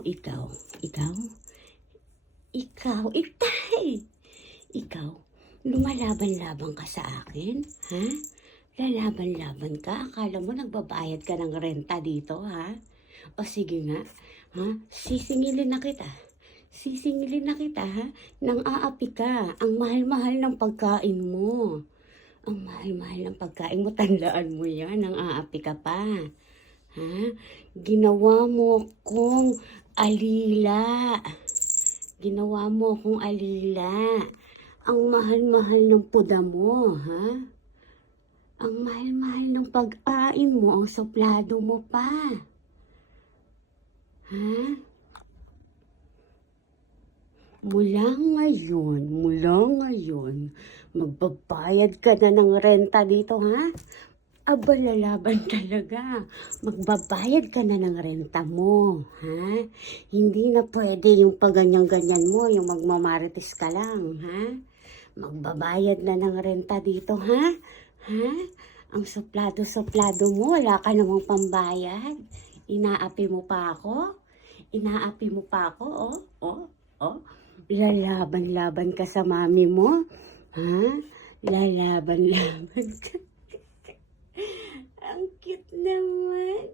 ikaw, itay, ikaw, lumalaban-laban ka sa akin, ha? Lalaban-laban ka? Akala mo nagbabayad ka ng renta dito, ha? O sige nga, ha? Sisingilin na kita, ha? Nang aapi ka, ang mahal-mahal ng pagkain mo. Ang mahal-mahal ng pagkain mo, tandaan mo yan, nang aapi ka pa. Ha? Ginawa mo akong alila. Ang mahal-mahal ng puda mo, ha? Ang mahal-mahal ng pag-ain mo, ang suplado mo pa. Ha? Mula ngayon, magbabayad ka na ng renta dito, ha? Aba, lalaban talaga. Magbabayad ka na ng renta mo, ha? Hindi na pwede yung pag-ganyan-ganyan mo, yung magmamarites ka lang, ha? Magbabayad na ng renta dito, ha? Ha? Ang suplado-suplado mo, wala ka namang pambayad. Inaapi mo pa ako, oh. Lalaban-laban ka sa mami mo, ha? Lalaban-laban ka. Ang cute naman.